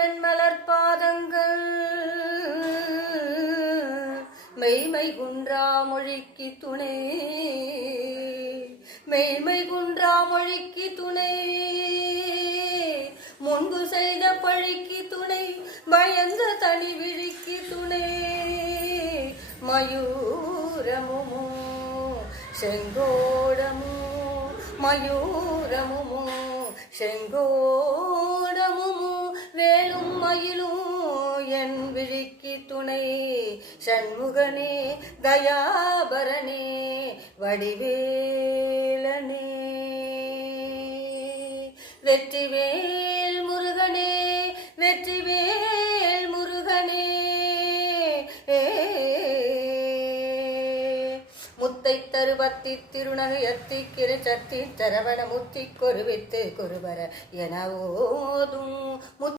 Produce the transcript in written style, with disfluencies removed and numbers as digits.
மென்மலர் பாதங்கள் மெய்மை குன்றா மொழிக்கு துணை மெய்மை குன்றா மொழிக்கு துணை முன்பு செய்த பழிக்கு துணை பயந்த தனி விழிக்கு துணை மயூரமுமோ செங்கோடமோ மயூரமுமோ செங்கோடமுமோ வேலும் மயிலும் என் விழிக்கு துணை சண்முகனே தயாபரனே வடிவேலனே வெற்றிவேல் முருகனே வெற்றிவேல் முருகனே முத்தை தருபத்தி திருநகையத்தி கிருச்சத்தி தரவண முத்தி கொருவித்து கொருவர என ஓதும்